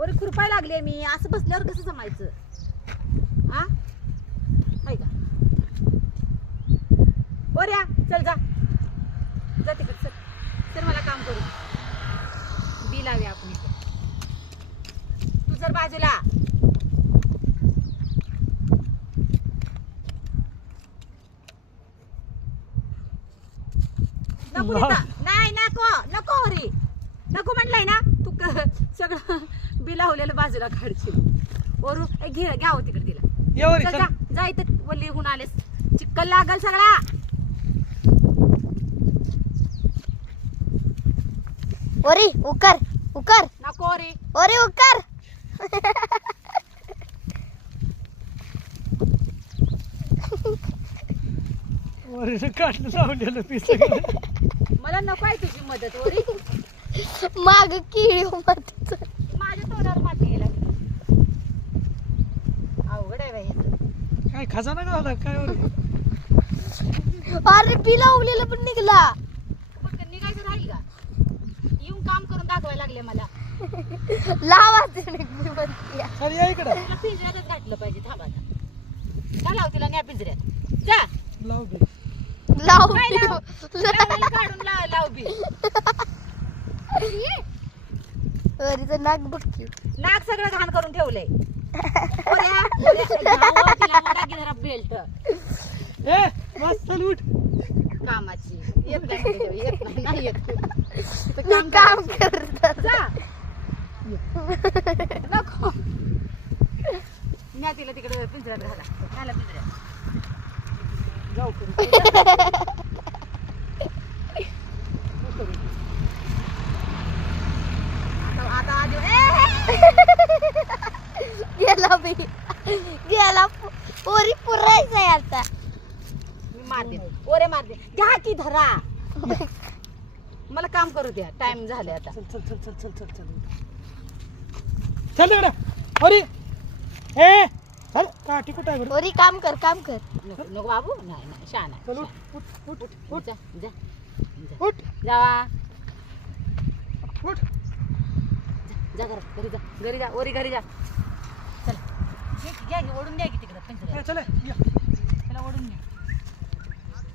ओरे खुरपाय लागले मी असं बसल्यावर कसं जमायचं हा हाय का ओऱ्या चल जा जा तिकडे चल चल मला काम करू बी लावूया आपण इथे तू जर बाजूला नको नाही नको नको ओरी नको म्हटलंय ना तू सगळं बी लावलेलं बाजूला काढशील ओरू घ्या हो तिकडे तिला जा जा इथं वल्ली होऊन आलेस चिक्कल लागल सगळा ओरी उकर उकर नको ओरी ओरी उकर ओरीनं काढलं लावलेलं पीस मला नको आहे तुझी मदत ओरी माग किळी मत माझ्या तोंडावर माती यायला अवघड आहे बाई काय खजाना गावला काय ओरी अरे बी लावलेलं पण निघला पण निघायचं राहील का येऊन काम करून दाखवायला लागले मला लावायचं नाही मी म्हणते खाली या इकडं तुला पिंजऱ्यातच घातलं पाहिजे थांबा का लाव तिला न्या पिंजऱ्यात जा लाव दे लाव काय लाव? रंगाला काढून लाव बी ओरीचं नाक बघ की नाक सगळं घाण करून ठेवलंय ओऱ्या, ओऱ्या, घाव तिला मोडा की जरा बेल्ट ए मस्त चल उठ कामाची येत नाही नाही येत तिथं मी काम करत जा नको न्या तिला तिकडे पिंजऱ्यात घाला घाला पिंजऱ्यात जाऊ करू आता आधी गेला बाई गेला ओरी पुरायचा आहे आता मी मार दे ओरे मार दे घ्या की धरा मला काम करू द्या टाइम झाले आता चल चल चल चल चल चल चल चल इकडं ओरी ए चल काठी कुठं आहे बरं ओरी काम कर नको नको बाबू नाही नाही शान चल उठ उठ उठ उठ जा जा उठ जावा उठ जा घरी जा ओरी घरी जा चल घ्या घे ओढून द्या की तिकडं ए, पिंजऱ्यात चल या त्याला ओढून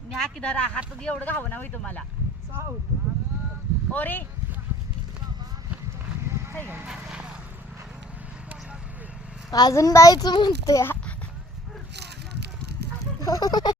न्या की धरा हातात एवढं घावं ना होई तुम्हाला चाव ओरे अजून जायचं म्हणतोय